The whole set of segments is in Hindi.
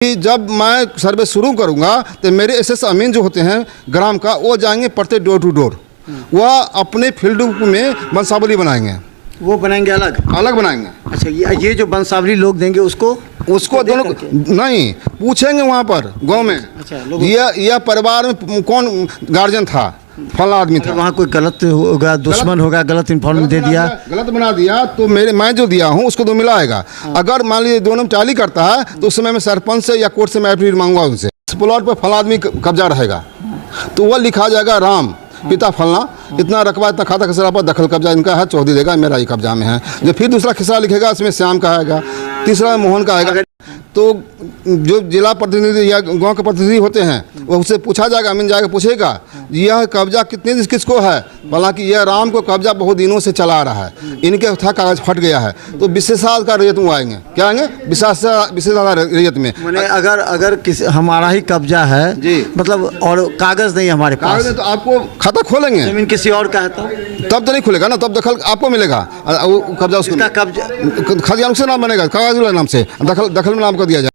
कि जब मैं सर्वे शुरू करूंगा तो मेरे एसएस अमीन जो होते हैं ग्राम का, वो जाएंगे प्रत्येक डोर टू डोर, वह अपने फील्ड में वंशावली बनाएंगे। वो बनाएंगे अलग बनाएंगे। अच्छा, ये जो वंशावली लोग देंगे उसको दोनों नहीं पूछेंगे वहाँ पर गांव में। अच्छा, यह परिवार में कौन गार्जियन था, फला आदमी था। वहाँ कोई गलत होगा, दुश्मन होगा, गलत इन्फॉर्मेशन दे दिया, गलत बना दिया तो मैं जो दिया हूँ उसको 2 मिलाएगा। अगर मान लीजिए दोनों में टाली करता है तो उस समय मैं सरपंच से या कोर्ट से मैं एफिडेविट मांगूंगा उनसे। इस प्लॉट पर फला आदमी कब्जा रहेगा तो वह लिखा जाएगा राम पिता फलना, इतना रकबा इतना खाता खसरा पर दखल कब्जा इनका है, चौधरी देगा मेरा ही कब्जा में है। जो फिर दूसरा खसरा लिखेगा उसमें श्याम का आएगा, तीसरा मोहन का आएगा। तो जो जिला प्रतिनिधि या गांव के प्रतिनिधि होते हैं वो उससे पूछा जाएगा, अमीन जाएगा पूछेगा यह कब्जा कितने दिन किसको है, हालांकि यह राम को कब्जा बहुत दिनों से चला आ रहा है, इनके था कागज फट गया है। तो विशेषाधिकार रैयत में आएंगे, क्या आएंगे विशेषाधिकार रैयत में। मैंने अगर किसी हमारा ही कब्जा है जी, मतलब और कागज नहीं हमारे पास, तो आपको खाता खोलेंगे। जमीन किसी और का है तब तो नहीं खुलेगा ना, तब दखल आपको मिलेगा, कब्जा उसका कब्जा खतियान से नाम बनेगा, कागज नाम से दखल में नाम को दिया जाए।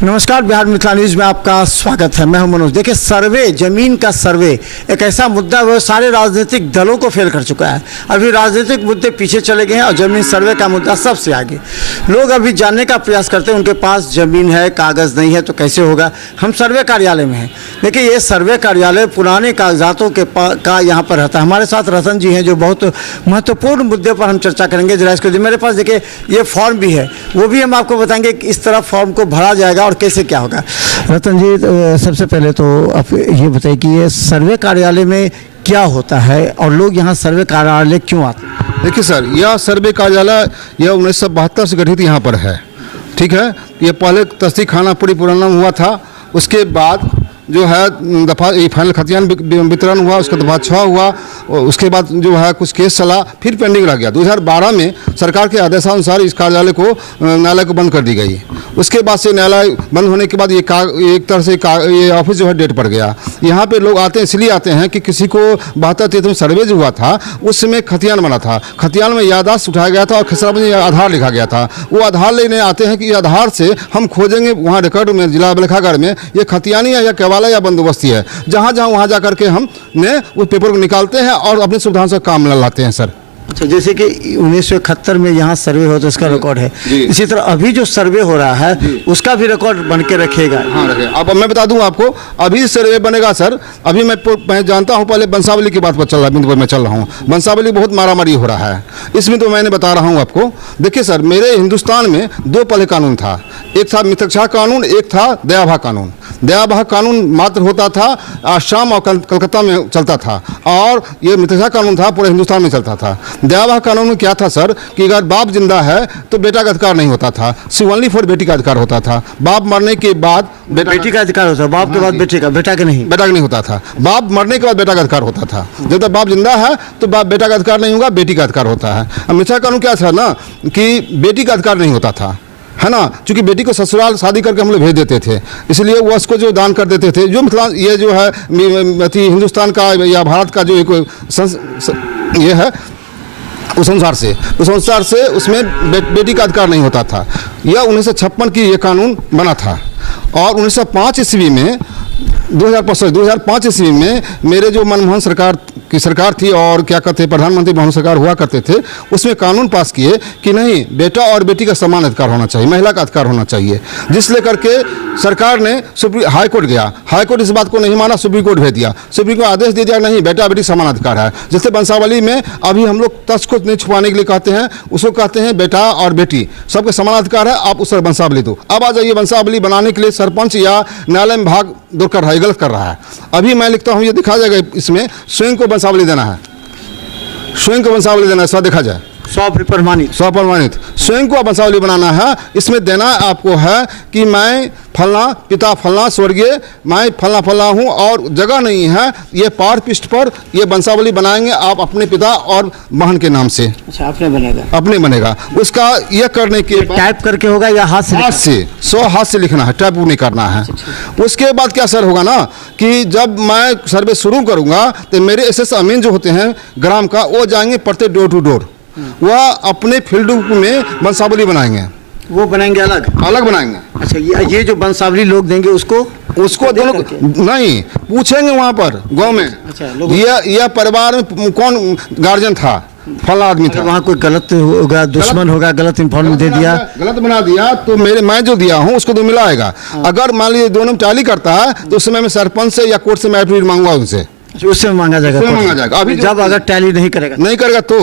नमस्कार, बिहार मिथिला न्यूज़ में आपका स्वागत है। मैं हूं मनोज। देखिए, सर्वे, जमीन का सर्वे एक ऐसा मुद्दा है वो सारे राजनीतिक दलों को फेल कर चुका है। अभी राजनीतिक मुद्दे पीछे चले गए हैं और जमीन सर्वे का मुद्दा सबसे आगे। लोग अभी जानने का प्रयास करते हैं उनके पास जमीन है, कागज़ नहीं है तो कैसे होगा। हम सर्वे कार्यालय में हैं। देखिए, ये सर्वे कार्यालय पुराने कागजातों का यहाँ पर रहता है। हमारे साथ रतन जी हैं जो बहुत महत्वपूर्ण मुद्दे पर हम चर्चा करेंगे। जरा इसको मेरे पास देखिए ये फॉर्म भी है, वो भी हम आपको बताएंगे कि इस तरह फॉर्म को भरा जाएगा और कैसे क्या होगा। रतन जी, सबसे पहले तो आप ये बताइए कि ये सर्वे कार्यालय में क्या होता है और लोग यहाँ सर्वे कार्यालय क्यों आते हैं? देखिए सर, यह सर्वे कार्यालय यह 1972 से गठित यहाँ पर है, ठीक है। ये पहले तस्दीक खाना पूरी पुराना हुआ था, उसके बाद जो है दफ़ा फाइनल खतियान वितरण हुआ, उसका दफ़ा 6 हुआ, उसके बाद जो है कुछ केस चला, फिर पेंडिंग रह गया। 2012 में सरकार के आदेशानुसार इस कार्यालय को न्यायालय को बंद कर दी गई। उसके बाद से न्यायालय बंद होने के बाद ये एक तरह से ये ऑफिस जो है डेट पड़ गया। यहाँ पे लोग आते हैं इसलिए आते हैं कि किसी को 72-73 में सर्वे जो हुआ था उस समय खतियान बना था, खतियान में यादाश्त उठाया गया था और खसरा में आधार लिखा गया था। वो आधार लेने आते हैं कि आधार से हम खोजेंगे वहाँ रिकॉर्ड में जिला लेखागार में ये खतियानी है या केवाला या बंदोबस्ती है, जहाँ जहाँ वहाँ जा करके हम ने उस पेपर को निकालते हैं और अपनी सुविधाओं से काम लाते हैं सर। अच्छा, जैसे कि 1971 में यहाँ सर्वे हो तो इसका रिकॉर्ड है, इसी तरह अभी जो सर्वे हो रहा है उसका भी रिकॉर्ड बन के रखेगा। हाँ रखेगा। अब मैं बता दूं आपको, अभी सर्वे बनेगा सर। अभी मैं जानता हूँ, पहले वंशावली की बात पर चल रहा है, मैं चल रहा हूँ। वंशावली बहुत मारामारी हो रहा है इसमें, तो मैंने बता रहा हूँ आपको। देखिए सर, मेरे हिंदुस्तान में 2 पहले कानून था, एक था मिथक्षा कानून, एक था दयाभाग कानून। दयाभाग कानून मात्र होता था आसाम और कलकत्ता में चलता था, और ये मिथक्षा कानून था पूरे हिंदुस्तान में चलता था। दयाभाग कानून में क्या था सर कि अगर बाप जिंदा है तो बेटा का अधिकार नहीं होता था, सिर्फ ओनली फॉर बेटी का अधिकार होता था। बाप मरने के बाद बेटी का अधिकार होता था, बाप के बाद बेटे का, बेटा का नहीं होता था। बाप मरने के बाद बेटा का अधिकार होता था। जब तक बाप जिंदा है तो बेटा का अधिकार नहीं होगा, बेटी का अधिकार होता है। अब मिथक्षा कानून क्या था ना कि बेटी का अधिकार नहीं होता था, है ना, क्योंकि बेटी को ससुराल शादी करके हम लोग भेज देते थे, इसलिए वो उसको जो दान कर देते थे। जो मतलब ये जो है हिंदुस्तान का या भारत का जो एक ये है उस संसार से उसमें बेटी का अधिकार नहीं होता था। यह 1956 की ये कानून बना था। और 1905 ईस्वी में 2005 ईस्वी में मेरे जो मनमोहन सरकार थी और क्या कहते हैं प्रधानमंत्री मनमोहन सरकार हुआ करते थे, उसमें कानून पास किए कि नहीं, बेटा और बेटी का समान अधिकार होना चाहिए, महिला का अधिकार होना चाहिए। जिस लेकर के सरकार ने हाई कोर्ट गया, हाई कोर्ट इस बात को नहीं माना, सुप्रीम कोर्ट भेज दिया। सुप्रीम कोर्ट आदेश दे दिया नहीं, बेटा बेटी समान अधिकार है। जैसे वंशावली में अभी हम लोग तथ्य को नहीं छुपाने के लिए कहते हैं, उसको कहते हैं बेटा और बेटी सबके समान अधिकार है, आप उस वंशावली दो। अब आ जाइए, वंशावली बनाने के लिए सरपंच या न्यायालय में भाग दौड़ कर रहा है, गलत कर रहा है। अभी मैं लिखता हूँ, ये दिखा जाएगा इसमें, स्वयं को वंशावली देना है, स्वयं को वंशावली देना है, सब देखा जाए। स्वप्रमाणित। स्वप्रमाणित स्वयं को वंशावली बनाना है। इसमें देना आपको है कि मैं फलना पिता फलना स्वर्गीय मैं फलना फलना हूँ और जगह नहीं है, ये पाठ पृष्ठ पर ये वंशावली बनाएंगे आप अपने पिता और बहन के नाम से। अच्छा, अपने बनेगा, अपने बनेगा। उसका ये करने के बाद टाइप करके होगा या हाथ से? हाथ से, 100 हाथ से लिखना है, टाइप नहीं करना है। उसके बाद क्या सर होगा ना कि जब मैं सर्वे शुरू करूंगा तो मेरे एसएस अमीन जो होते हैं ग्राम का, वो जाएंगे प्रत्येक डोर टू डोर, वह अपने फील्ड में वंशावली बनाएंगे। वो बनाएंगे अलग अलग बनाएंगे। अच्छा, ये जो वंशावली लोग देंगे उसको दोनों नहीं पूछेंगे वहाँ पर गांव में। अच्छा, यह परिवार में कौन गार्जियन था, फला आदमी था। वहाँ कोई गलत होगा, दुश्मन होगा, गलत इन्फॉर्मेशन दे दिया, गलत बना दिया तो मैं जो दिया हूँ उसको तो मिलाएगा। अगर मान लीजिए दोनों में टाली करता है तो उस समय मैं सरपंच से या कोर्ट से मैं एफिडेविट मांगूंगा उनसे, उससे मांगा जाएगा। अभी जब अगर टैली नहीं करेगा तो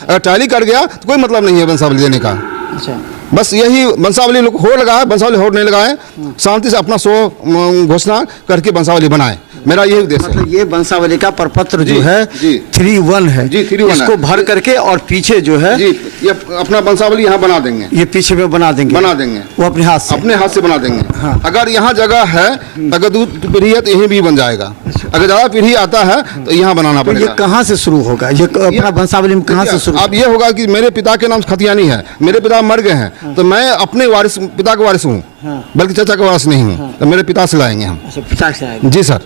अगर टैली कर गया तो कोई मतलब नहीं है वंशावली देने का। अच्छा, बस यही वंशावली लोग होड़ लगा है, वंशावली होड़ नहीं लगाए, शांति से अपना घोषणा करके वंशावली बनाए। मेरा यही उद्देश्य है। मतलब ये वंशावली का प्रपत्र जो है 3-1 है जी, 3-1 इसको भर करके और पीछे जो है जी ये अपना वंशावली यहाँ बना देंगे, ये पीछे में बना देंगे वो अपने हाथ से बना देंगे। हाँ। अगर यहाँ जगह है, अगर दूसरी पीढ़ी है तो यहीं भी बन जाएगा। अगर ज़्यादा पीढ़ी आता है तो यहाँ बनाना तो पड़ेगा। ये कहाँ से शुरू होगा, ये अपना वंशावली में कहाँ से शुरू? अब ये होगा कि मेरे पिता के नाम खतियानी है, मेरे पिता मर गए हैं तो मैं अपने वारिस पिता का वारिस हूँ, बल्कि चाचा का वारिस नहीं हूँ, तो मेरे पिता से लाएंगे हम। अच्छा, पिता से आएगा। जी सर,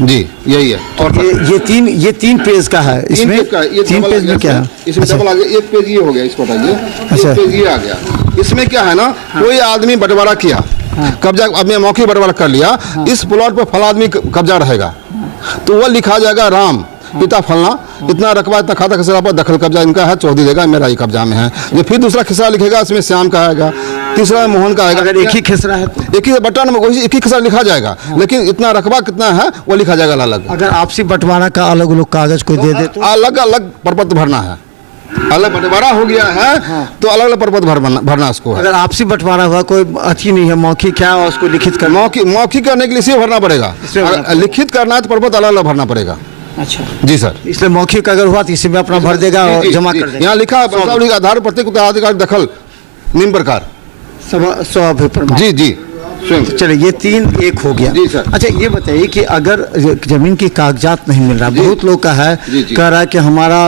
जी यही है। और ये तीन पेज का है। इसमें तीन पेज में क्या है? इसमें डबल आ गया, एक पेज ये हो गया, इसको हटाइए, एक पेज ये आ गया। इसमें क्या है ना, कोई आदमी बंटवारा किया, कब्जा अपने मौखिक बंटवारा कर लिया, इस प्लॉट पर फला आदमी कब्जा रहेगा तो वह लिखा जाएगा राम पिता फलना इतना रकबा इतना खाता खसरा पर दखल कब्जा इनका है, चौधरी देगा मेरा ही कब्जा में है। ये फिर दूसरा खिसरा लिखेगा, इसमें श्याम का आएगा, तीसरा मोहन का आएगा। अगर एक ही खिसरा है तो एक ही बटन में एक ही खिसरा लिखा जाएगा, लेकिन इतना रकबा कितना है वो लिखा जाएगा अलग। अगर आपसी बंटवारा का अलग अलग कागज कोई दे दे तो अलग अलग प्रपत्र भरना है। अलग बंटवारा हो गया है तो अलग अलग प्रपत्र भरना उसको है। अगर आपसी बंटवारा हुआ कोई अच्छी नहीं है, मौखिक है और उसको लिखित कर मौखिक करने के लिए इसे भरना पड़ेगा, लिखित करना है तो प्रपत्र अलग अलग भरना पड़ेगा। अच्छा जी सर, इसलिए मौखिक अगर हुआ तो इसमें अपना भर देगा और जमा कर देगा। यहाँ लिखा वंशावली के आधार प्रत्येक उत्तराधिकारी दखल निम्न प्रकार जी जी स्वयं। चलिए ये 3-1 हो गया। जी सर। अच्छा ये बताइए कि अगर जमीन की कागजात नहीं मिल रहा, बहुत लोग का है कह रहा है कि हमारा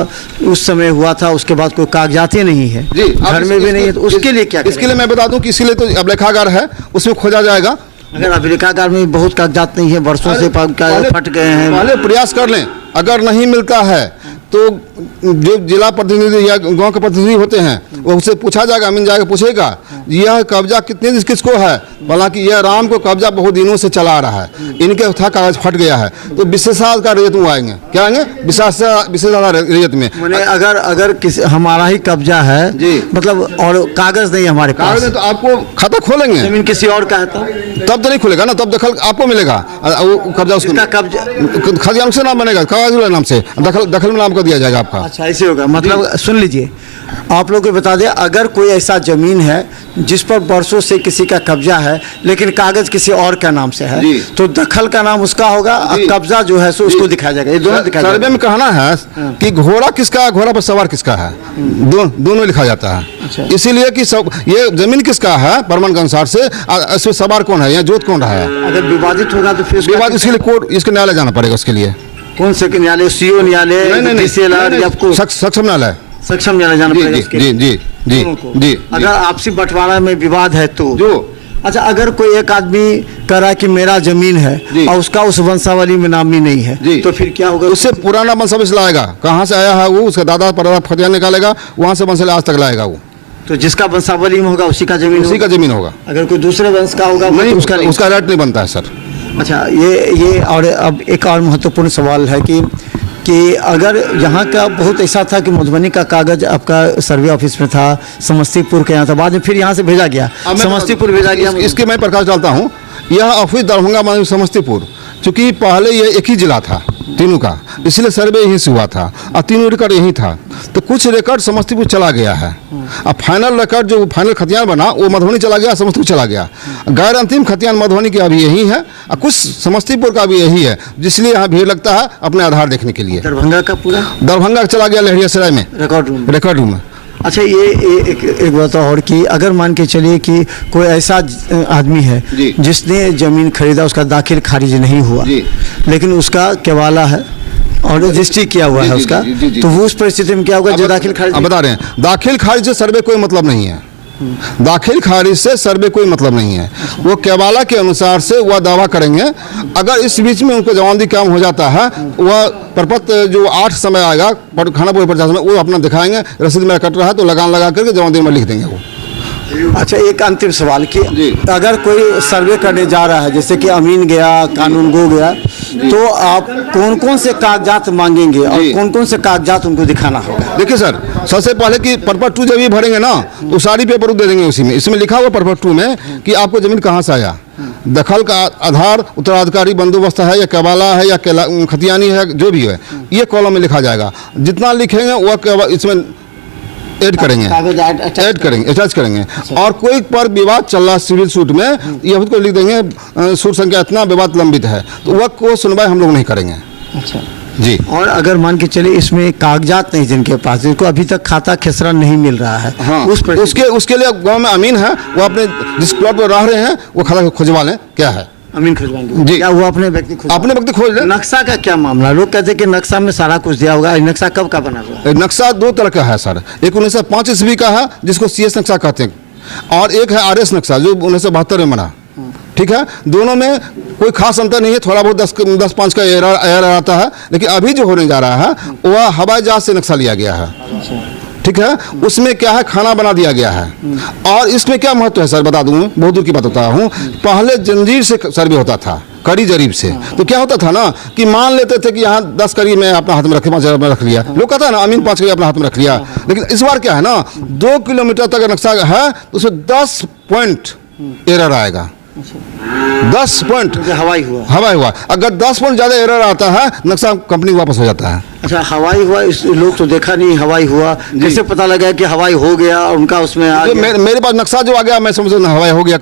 उस समय हुआ था उसके बाद कोई कागजात ही नहीं है, घर में भी नहीं है, तो उसके लिए क्या? इसके लिए मैं बता दूं कि इसके लिए तो अभिलेखागार है, उसमें खोजा जाएगा। अगर अभिलेखागार में बहुत कागजात नहीं है, वर्षों से फट गए हैं, पहले प्रयास कर लें। अगर नहीं मिलता है तो जो जिला प्रतिनिधि या गांव के प्रतिनिधि होते हैं वो उससे पूछा जाएगा, अमीन जाएगा पूछेगा यह कब्जा कितने किसको है, हालांकि यह राम को कब्जा बहुत दिनों से चला आ रहा है, इनके था कागज फट गया है, तो विशेषाधिकार रैयत में आएंगे। क्या आएंगे? विशेषाधिकार रैयत में। मैंने अगर किसी हमारा ही कब्जा है जी, मतलब और कागज नहीं हमारे पास, कागज तो आपको खाता खोलेंगे, जमीन किसी और का है तब तो नहीं खुलेगा ना, तब दखल आपको मिलेगा, कब्जा उसका कब्जा खतियान से नाम बनेगा, कागज वाले नाम से दखल में नाम दिया जाएगा आपका। अच्छा ऐसे होगा। मतलब सुन लीजिए, आप लोग को बता दें, अगर कोई ऐसा जमीन है जिस पर वर्षों से किसी का कब्जा है लेकिन कागज किसी और का नाम से है, तो दखल का नाम उसका होगा, कब्जा जो है सो उसको दिखाया जाएगा। ये दोनों दिखाया जाएगा। सर्वे में कहना है कि घोड़ा किसका है, घोड़ा पर सवार किसका है, दोनों लिखा जाता है। अच्छा। इसीलिए कि सब ये जमीन किसका है प्रमाण के अनुसार से, इसमें सवार कौन है या जोत कौन रहा है। अगर विवादित होगा तो फिर विवाद इसके लिए कोर्ट, इसके न्यायालय जाना पड़ेगा। उसके लिए कौन से न्यायालय? सीओ न्यायालय, सक्षम न्यायालय, सक्षम न्यायालय जाना पड़ेगा। जी जी जी जी। अगर आपसी बंटवारा में विवाद है तो जो अच्छा, अगर कोई एक आदमी कह रहा है कि मेरा जमीन है और उसका उस वंशावली में नाम ही नहीं है, तो फिर क्या होगा? उससे पुराना वंशावली लाएगा, कहाँ से आया है वो, उसका दादा परदादा फतिया निकालेगा, वहाँ से वंशावली आज तक लाएगा वो। तो जिसका वंशावली में होगा उसी का जमीन होगा। अगर कोई दूसरे वंश का होगा नहीं, उसका राइट नहीं बनता है सर। अच्छा, ये और अब एक और महत्वपूर्ण सवाल है कि अगर यहाँ का बहुत ऐसा था कि मधुबनी का कागज आपका सर्वे ऑफिस में था, समस्तीपुर के यहाँ था, बाद में फिर यहाँ से भेजा गया, समस्तीपुर भेजा गया। इसके मैं प्रकाश डालता हूँ, यह ऑफिस दरभंगा समस्तीपुर, चूँकि पहले ये एक ही जिला था तीनों का, इसलिए सर्वे यहीं से हुआ था और तीनों रिकॉर्ड यहीं था। तो कुछ रिकॉर्ड समस्तीपुर चला गया है। अब फाइनल रिकॉर्ड जो फाइनल खतियान बना वो मधुबनी चला गया, समस्तीपुर चला गया। गैर अंतिम खतियान मधुबनी की अभी यही है और कुछ समस्तीपुर का भी यही है, जिसलिए यहाँ भीड़ लगता है अपने आधार देखने के लिए। दरभंगा का पूरा दरभंगा चला गया लहरियासराय में रिकॉर्ड रूम में। अच्छा, ये एक बात और कि अगर मान के चलिए कि कोई ऐसा आदमी है जी। जिसने ज़मीन खरीदा, उसका दाखिल खारिज नहीं हुआ जी। लेकिन उसका केवाला है और रजिस्ट्री किया हुआ है उसका, तो वो उस परिस्थिति में क्या होगा जो दाखिल खारिज? बता रहे हैं, दाखिल खारिज से सर्वे कोई मतलब नहीं है। दाखिल खारिज से सर्वे कोई मतलब नहीं है। वो केवाला के अनुसार से वह दावा करेंगे। अगर इस बीच में उनको जमानती काम हो जाता है, वह प्रपत्र जो 8 समय आएगा खानापुर प्रशासन में, वो अपना दिखाएंगे रसीद मेरा कट रहा है तो लगान लगा करके जमानती में लिख देंगे वो। अच्छा, एक अंतिम सवाल कि जी। अगर कोई सर्वे करने जा रहा है, जैसे कि अमीन गया, कानून गो गया, तो आप कौन कौन से कागजात मांगेंगे और कौन कौन से कागजात उनको दिखाना होगा? देखिए सर, सबसे पहले कि पर्पस 2 जब ये भरेंगे ना तो सारी पेपर दे देंगे उसी में। इसमें लिखा हुआ पर्पस 2 में कि आपको जमीन कहाँ से आया, दखल का आधार उत्तराधिकारी बंदोबस्त है या केवाला है या खतियानी है, जो भी है ये कॉलम में लिखा जाएगा। जितना लिखेंगे वह इसमें ऐड करेंगे, अटैच करेंगे। और कोई पर विवाद चल रहा है सिविल सूट में, ये खुद को लिख देंगे सूट संख्या इतना, विवाद लंबित है, तो वह को सुनवाई हम लोग नहीं करेंगे। अच्छा जी। और अगर मान के चले इसमें कागजात नहीं जिनके पास, जिनको अभी तक खाता खसरा नहीं मिल रहा है, हाँ, उसके उसके लिए गांव में अमीन है, वो अपने जिस प्लॉट पर रह रहे हैं वो खाता खुजवा लें। क्या है अमीन खोजवाएंगे जी। क्या वो अपने व्यक्ति खोज लें। नक्शा का क्या मामला? लोग कहते हैं कि नक्शा में सारा कुछ दिया होगा। नक्शा कब का बना हुआ है? नक्शा 2 तरह का है सर। एक 1905 ईस्वी का है जिसको CS नक्शा कहते हैं, और एक है RS नक्शा जो 1972 में बना। ठीक है, दोनों में कोई खास अंतर नहीं है, थोड़ा बहुत 10-5 का एरर आता है। लेकिन अभी जो होने जा रहा है वह हवाई जहाज से नक्शा लिया गया है। ठीक है, उसमें क्या है, खाना बना दिया गया है। और इसमें क्या महत्व है सर, बता दूं, बहुत दूर की बात होता हूँ। पहले जंजीर से सर्वे होता था, कड़ी जरीब से। तो क्या होता था ना कि मान लेते थे कि यहाँ 10 कड़ी मैं अपना हाथ में रखे, 5 में रख लिया। लोग कहता है ना अमीन 5 कड़ी अपना हाथ में रख लिया। लेकिन इस बार क्या है ना, 2 किलोमीटर तक नक्शा है तो उसमें 10 पॉइंट एरर आएगा। 10 पॉइंट हवाई हुआ। अगर 10 पॉइंट ज़्यादा एरर आता है, नक्शा कंपनी वापस हो जाता है। अच्छा, हवाई हुआ, इस लोग तो देखा नहीं हवाई हुआ, कैसे पता लगा कि हवाई हो गया? उनका उसमें आ गया? मेरे पास नक्शा जो आ गया मैं समझ हवाई हो गया।